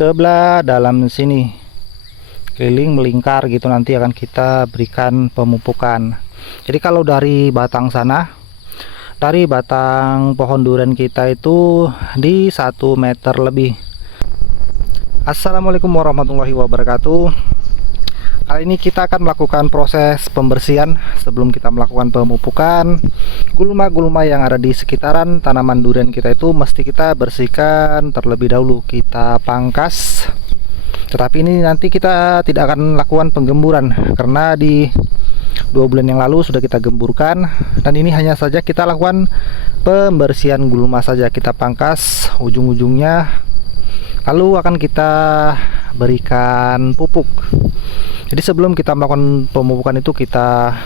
sebelah dalam sini, keliling melingkar gitu, nanti akan kita berikan pemupukan. Jadi kalau dari batang sana, dari batang pohon durian kita itu di 1 meter lebih. Assalamualaikum warahmatullahi wabarakatuh. Kali ini kita akan melakukan proses pembersihan sebelum kita melakukan pemupukan. Gulma-gulma yang ada di sekitaran tanaman durian kita itu mesti kita bersihkan terlebih dahulu, kita pangkas. Tetapi ini nanti kita tidak akan lakukan penggemburan karena di 2 bulan yang lalu sudah kita gemburkan, dan ini hanya saja kita lakukan pembersihan gulma saja. Kita pangkas ujung-ujungnya, lalu akan kita berikan pupuk. Jadi sebelum kita melakukan pemupukan itu kita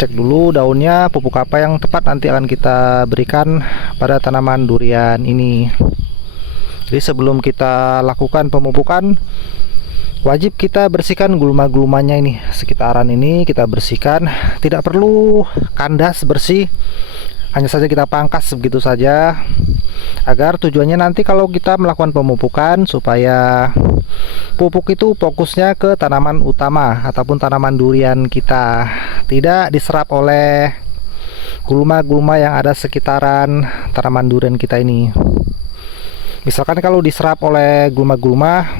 cek dulu daunnya, pupuk apa yang tepat nanti akan kita berikan pada tanaman durian ini. Jadi sebelum kita lakukan pemupukan, wajib kita bersihkan gulma-gulmanya ini, sekitaran ini kita bersihkan. Tidak perlu kandas bersih, hanya saja kita pangkas begitu saja, agar tujuannya nanti kalau kita melakukan pemupukan supaya pupuk itu fokusnya ke tanaman utama ataupun tanaman durian kita, tidak diserap oleh gulma-gulma yang ada sekitaran tanaman durian kita ini. Misalkan kalau diserap oleh gulma-gulma,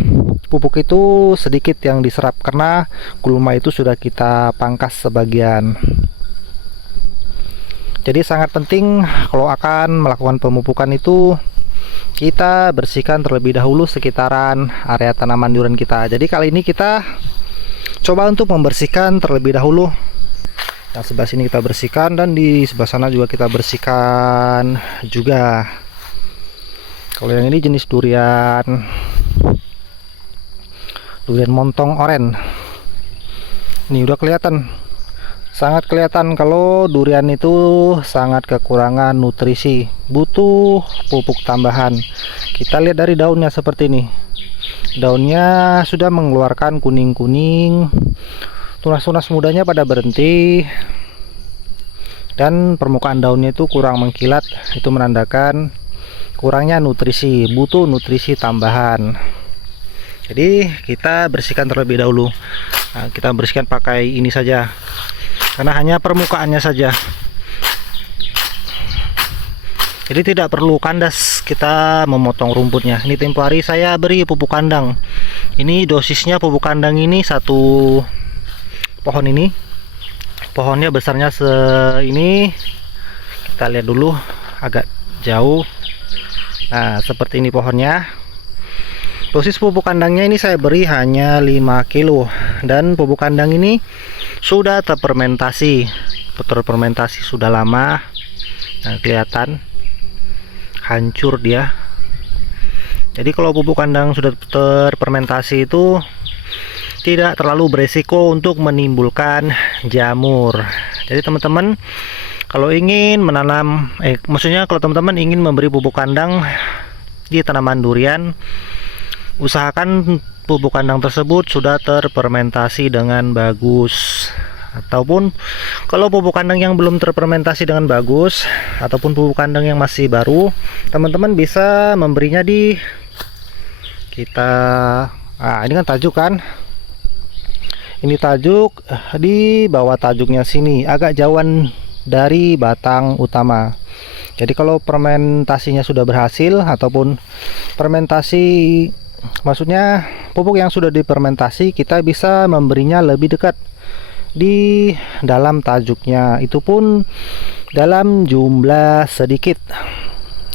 pupuk itu sedikit yang diserap karena gulma itu sudah kita pangkas sebagian. Jadi sangat penting kalau akan melakukan pemupukan itu kita bersihkan terlebih dahulu sekitaran area tanaman durian kita. Jadi kali ini kita coba untuk membersihkan terlebih dahulu. Yang sebelah sini kita bersihkan dan di sebelah sana juga kita bersihkan juga. Kalau yang ini jenis durian montong oren. Ini udah kelihatan, sangat kelihatan kalau durian itu sangat kekurangan nutrisi, butuh pupuk tambahan. Kita lihat dari daunnya seperti ini. Daunnya sudah mengeluarkan kuning-kuning, tunas-tunas mudanya pada berhenti, dan permukaan daunnya itu kurang mengkilat. Itu menandakan kurangnya nutrisi, butuh nutrisi tambahan. Jadi kita bersihkan terlebih dahulu. Nah, kita bersihkan pakai ini saja, karena hanya permukaannya saja. Jadi tidak perlu kandas kita memotong rumputnya. Ini tempo hari saya beri pupuk kandang. Ini dosisnya pupuk kandang ini 1 pohon ini. Pohonnya besarnya ini. Kita lihat dulu agak jauh. Nah, seperti ini pohonnya. Dosis pupuk kandangnya ini saya beri hanya 5 kilo, dan pupuk kandang ini sudah terfermentasi sudah lama. Nah, kelihatan hancur dia. Jadi kalau pupuk kandang sudah terfermentasi itu tidak terlalu beresiko untuk menimbulkan jamur. Jadi teman-teman kalau ingin menanam, maksudnya kalau teman-teman ingin memberi pupuk kandang di tanaman durian, usahakan pupuk kandang tersebut sudah terfermentasi dengan bagus. Ataupun kalau pupuk kandang yang belum terfermentasi dengan bagus, ataupun pupuk kandang yang masih baru, teman-teman bisa memberinya di ini kan tajuk kan, ini tajuk di bawah tajuknya sini, agak jauhan dari batang utama. Jadi kalau fermentasinya sudah berhasil, ataupun fermentasi, maksudnya pupuk yang sudah difermentasi, kita bisa memberinya lebih dekat di dalam tajuknya, itu pun dalam jumlah sedikit.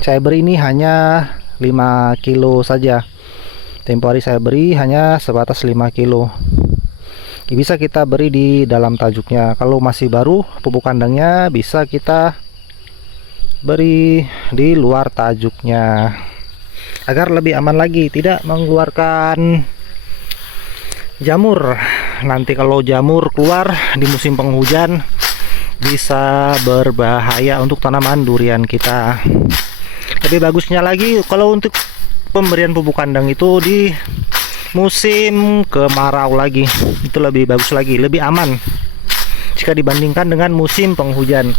Saya beri ini hanya 5 kilo saja. Tempo hari saya beri hanya sebatas 5 kilo. Bisa kita beri di dalam tajuknya. Kalau masih baru pupuk kandangnya bisa kita beri di luar tajuknya, agar lebih aman lagi, tidak mengeluarkan jamur. Nanti kalau jamur keluar di musim penghujan bisa berbahaya untuk tanaman durian kita. Lebih bagusnya lagi kalau untuk pemberian pupuk kandang itu di musim kemarau lagi, itu lebih bagus lagi, lebih aman jika dibandingkan dengan musim penghujan.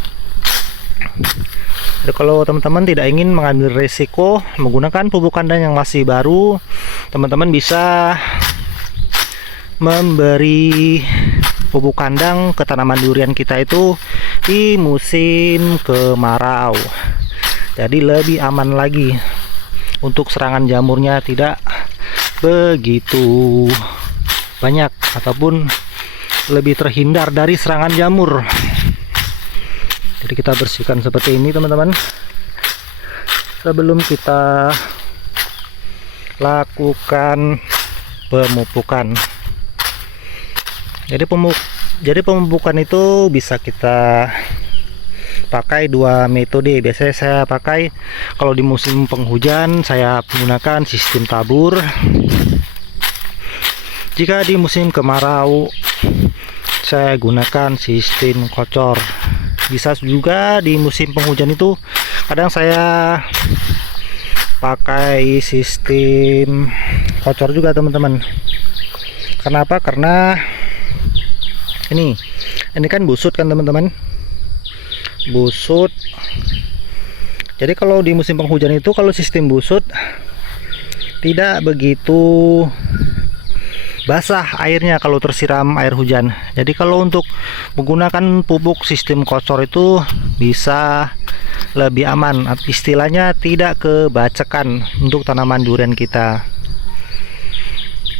Jadi kalau teman-teman tidak ingin mengambil resiko menggunakan pupuk kandang yang masih baru, teman-teman bisa memberi pupuk kandang ke tanaman durian kita itu di musim kemarau. Jadi lebih aman lagi untuk serangan jamurnya tidak begitu banyak ataupun lebih terhindar dari serangan jamur. Jadi kita bersihkan seperti ini teman-teman sebelum kita lakukan pemupukan. Jadi pemupukan itu bisa kita pakai dua metode. Biasanya saya pakai kalau di musim penghujan saya menggunakan sistem tabur. Jika di musim kemarau saya gunakan sistem kocor. Bisa juga di musim penghujan itu kadang saya pakai sistem kocor juga teman-teman. Kenapa? Karena ini kan busut kan teman-teman, busut. Jadi kalau di musim penghujan itu kalau sistem busut tidak begitu basah airnya kalau tersiram air hujan. Jadi kalau untuk menggunakan pupuk sistem kocor itu bisa lebih aman, istilahnya tidak kebacekan untuk tanaman durian kita.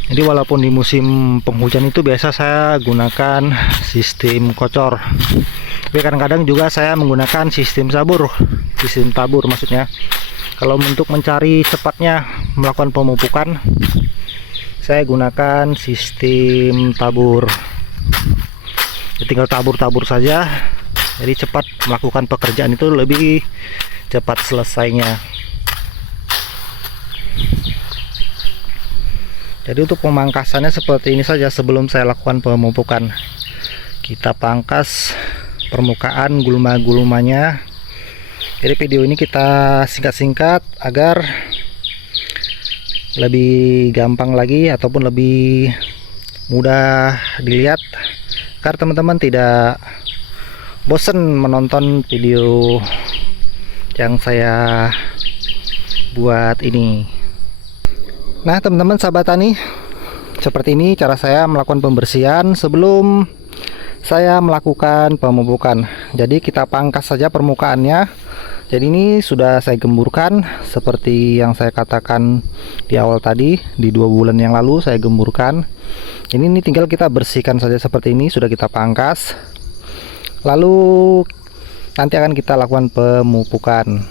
Jadi walaupun di musim penghujan itu biasa saya gunakan sistem kocor, tapi kadang-kadang juga saya menggunakan sistem tabur maksudnya. Kalau untuk mencari cepatnya melakukan pemupukan, saya gunakan sistem tabur. Ya, tinggal tabur-tabur saja, jadi cepat melakukan pekerjaan itu lebih cepat selesainya. Jadi untuk pemangkasannya seperti ini saja sebelum saya lakukan pemupukan. Kita pangkas permukaan gulma-gulmanya. Jadi video ini kita singkat-singkat agar lebih gampang lagi ataupun lebih mudah dilihat, agar teman-teman tidak bosan menonton video yang saya buat ini. Nah teman-teman sahabat tani, seperti ini cara saya melakukan pembersihan sebelum saya melakukan pemupukan. Jadi kita pangkas saja permukaannya. Jadi ini sudah saya gemburkan seperti yang saya katakan di awal tadi, di 2 bulan yang lalu saya gemburkan. Ini tinggal kita bersihkan saja seperti ini, sudah kita pangkas. Lalu nanti akan kita lakukan pemupukan.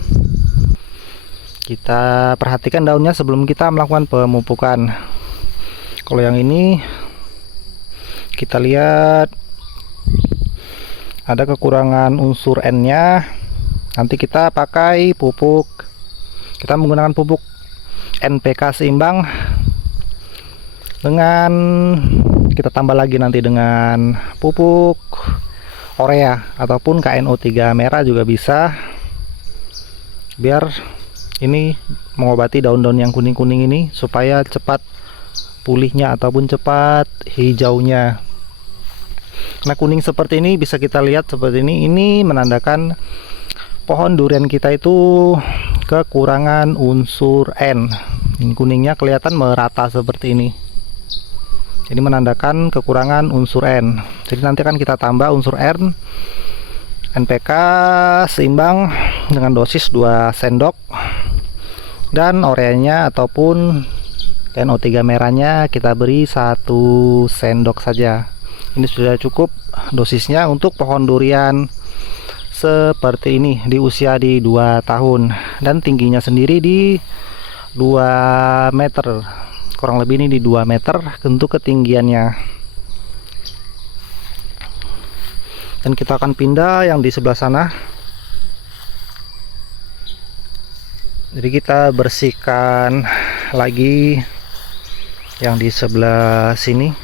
Kita perhatikan daunnya sebelum kita melakukan pemupukan. Kalau yang ini kita lihat ada kekurangan unsur N-nya. Nanti kita pakai pupuk, kita menggunakan pupuk NPK seimbang dengan kita tambah lagi nanti dengan pupuk urea ataupun KNO3 merah juga bisa, biar ini mengobati daun-daun yang kuning-kuning ini supaya cepat pulihnya ataupun cepat hijaunya. Nah kuning seperti ini bisa kita lihat seperti ini menandakan pohon durian kita itu kekurangan unsur N. Ini kuningnya kelihatan merata seperti ini, jadi menandakan kekurangan unsur N. Jadi nanti akan kita tambah unsur N NPK seimbang dengan dosis 2 sendok, dan ureanya ataupun NO3 merahnya kita beri 1 sendok saja. Ini sudah cukup dosisnya untuk pohon durian seperti ini di usia di 2 tahun, dan tingginya sendiri di 2 meter, kurang lebih ini di 2 meter untuk ketinggiannya. Dan kita akan pindah yang di sebelah sana. Jadi kita bersihkan lagi yang di sebelah sini.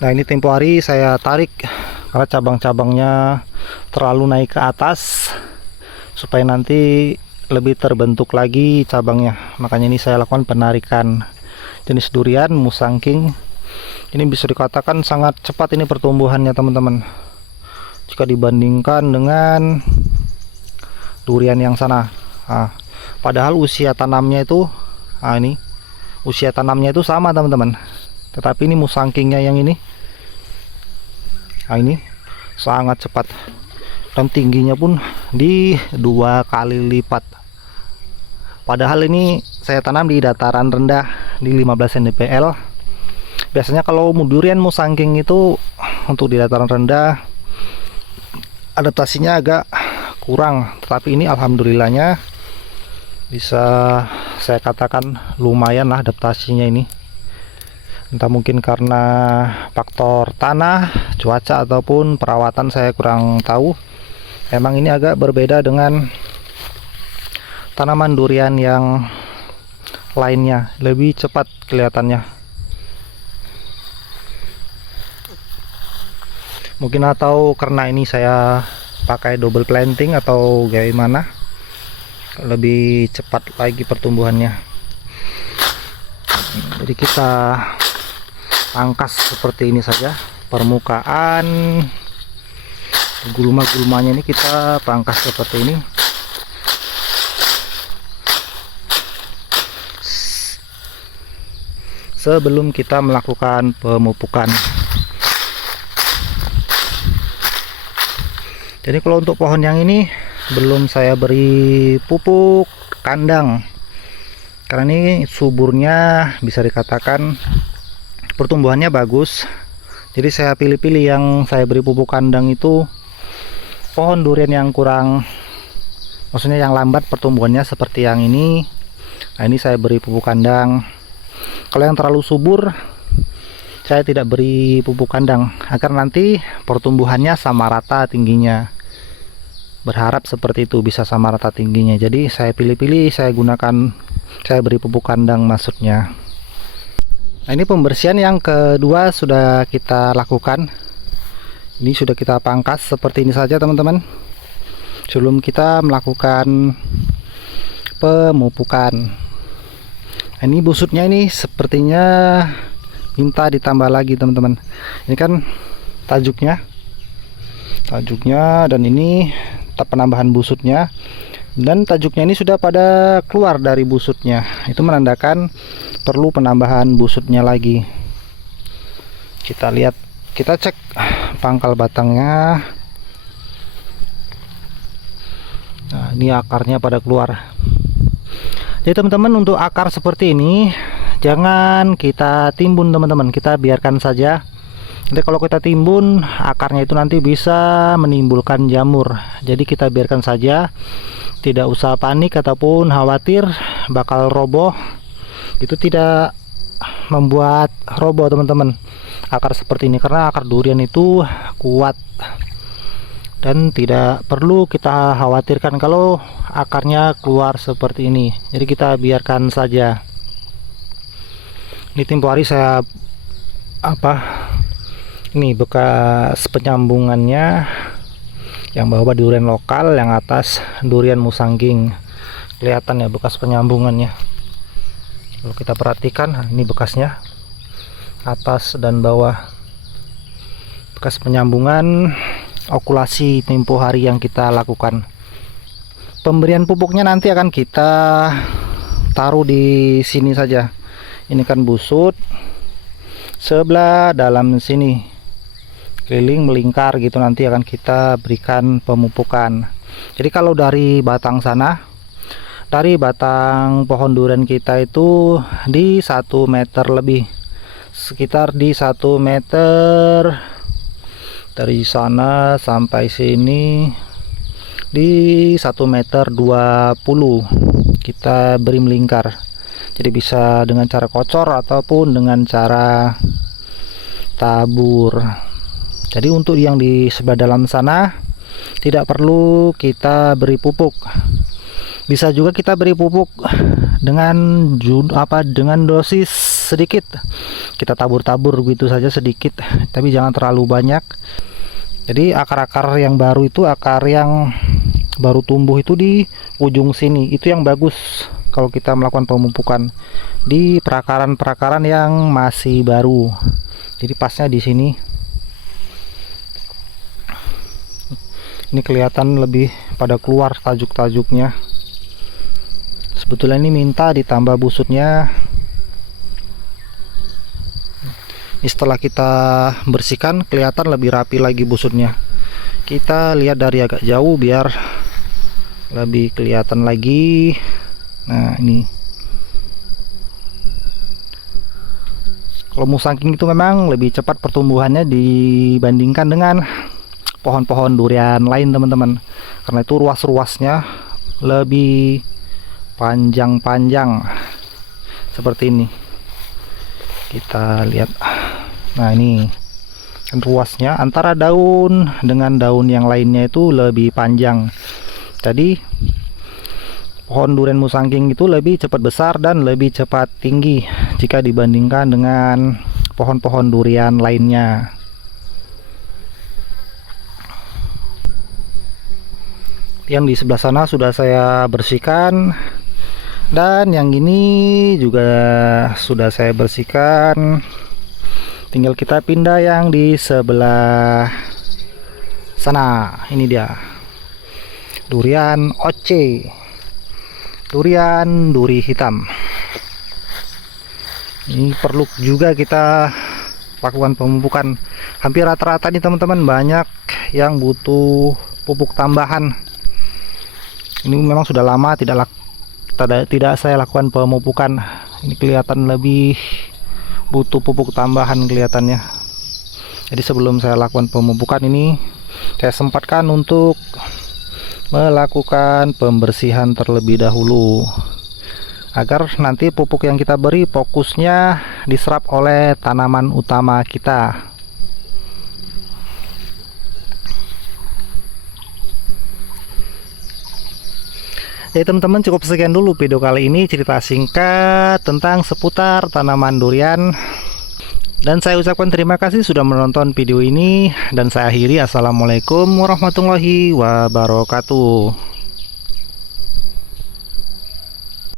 Nah ini tempo hari saya tarik karena cabang-cabangnya terlalu naik ke atas, supaya nanti lebih terbentuk lagi cabangnya. Makanya ini saya lakukan penarikan. jenis durian Musangking. Ini bisa dikatakan sangat cepat ini pertumbuhannya teman-teman, jika dibandingkan dengan durian yang sana. Padahal usia tanamnya itu ini usia tanamnya itu sama teman-teman, tetapi ini Musangkingnya yang ini ini sangat cepat, dan tingginya pun di 2 kali lipat. Padahal ini saya tanam di dataran rendah di 15 mdpl. Biasanya kalau durian Musangking itu untuk di dataran rendah adaptasinya agak kurang, tetapi ini alhamdulillahnya bisa saya katakan lumayan lah adaptasinya ini. Entah mungkin karena faktor tanah, cuaca, ataupun perawatan, saya kurang tahu. Memang ini agak berbeda dengan tanaman durian yang lainnya, lebih cepat kelihatannya. Mungkin atau karena ini saya pakai double planting atau gimana, lebih cepat lagi pertumbuhannya. Jadi kita pangkas seperti ini saja permukaan gulma-gulmanya, ini kita pangkas seperti ini. Sebelum kita melakukan pemupukan. Jadi kalau untuk pohon yang ini belum saya beri pupuk kandang, karena ini suburnya bisa dikatakan pertumbuhannya bagus. Jadi saya pilih-pilih yang saya beri pupuk kandang itu pohon durian yang kurang, maksudnya yang lambat pertumbuhannya seperti yang ini. Nah, ini saya beri pupuk kandang. Kalau yang terlalu subur saya tidak beri pupuk kandang, agar nanti pertumbuhannya sama rata tingginya. Berharap seperti itu, bisa sama rata tingginya. Jadi saya pilih-pilih, saya beri pupuk kandang maksudnya. Nah, ini pembersihan yang kedua sudah kita lakukan. Ini sudah kita pangkas seperti ini saja teman-teman, sebelum kita melakukan pemupukan. Nah, ini busutnya ini sepertinya minta ditambah lagi teman-teman. Ini kan tajuknya, dan ini penambahan busutnya, dan tajuknya ini sudah pada keluar dari busutnya. Itu menandakan perlu penambahan busutnya lagi. Kita lihat, kita cek pangkal batangnya. Nah, ini akarnya pada keluar. Jadi teman-teman, untuk akar seperti ini jangan kita timbun teman-teman, kita biarkan saja. Nanti kalau kita timbun, akarnya itu nanti bisa menimbulkan jamur. Jadi kita biarkan saja, tidak usah panik ataupun khawatir bakal roboh. Itu tidak membuat roboh teman-teman akar seperti ini, karena akar durian itu kuat dan tidak perlu kita khawatirkan kalau akarnya keluar seperti ini. Jadi kita biarkan saja. Ini tempo hari saya ini bekas penyambungannya, yang bawah durian lokal, yang atas durian Musangking. Kelihatan ya bekas penyambungannya. Kalau kita perhatikan, ini bekasnya atas dan bawah, bekas penyambungan okulasi tempo hari yang kita lakukan. Pemberian pupuknya nanti akan kita taruh di sini saja. Ini kan busut, sebelah dalam sini keliling melingkar gitu, nanti akan kita berikan pemupukan. Jadi kalau dari batang sana, dari batang pohon durian kita itu di 1 meter lebih, sekitar di 1 meter dari sana sampai sini, di 1 meter 20 kita beri melingkar. Jadi bisa dengan cara kocor ataupun dengan cara tabur. Jadi untuk yang di sebelah dalam sana tidak perlu kita beri pupuk. Bisa juga kita beri pupuk dengan dengan dosis sedikit. Kita tabur-tabur gitu saja sedikit, tapi jangan terlalu banyak. Jadi akar-akar yang baru itu, akar yang baru tumbuh itu di ujung sini, itu yang bagus kalau kita melakukan pemupukan di perakaran-perakaran yang masih baru. Jadi pasnya di sini. Ini kelihatan lebih pada keluar tajuk-tajuknya. Sebetulnya ini minta ditambah busutnya. Ini setelah kita bersihkan kelihatan lebih rapi lagi busutnya. Kita lihat dari agak jauh biar lebih kelihatan lagi. Nah, ini kalau musangking itu memang lebih cepat pertumbuhannya dibandingkan dengan pohon-pohon durian lain, teman-teman, karena itu ruas-ruasnya lebih panjang-panjang seperti ini. Kita lihat. Nah, ini kan ruasnya antara daun dengan daun yang lainnya itu lebih panjang. Jadi pohon durian musangking itu lebih cepat besar dan lebih cepat tinggi jika dibandingkan dengan pohon-pohon durian lainnya. Yang di sebelah sana sudah saya bersihkan, dan yang ini juga sudah saya bersihkan. Tinggal kita pindah yang di sebelah sana. Ini dia durian oce, durian duri hitam. Ini perlu juga kita lakukan pemupukan. Hampir rata-rata nih teman-teman, banyak yang butuh pupuk tambahan. Ini memang sudah lama tidak saya lakukan pemupukan. Ini kelihatan lebih butuh pupuk tambahan kelihatannya. Jadi sebelum saya lakukan pemupukan ini, saya sempatkan untuk melakukan pembersihan terlebih dahulu, agar nanti pupuk yang kita beri fokusnya diserap oleh tanaman utama kita. Ya teman-teman, cukup sekian dulu video kali ini, cerita singkat tentang seputar tanaman durian. Dan saya ucapkan terima kasih sudah menonton video ini, dan saya akhiri. Assalamualaikum warahmatullahi wabarakatuh.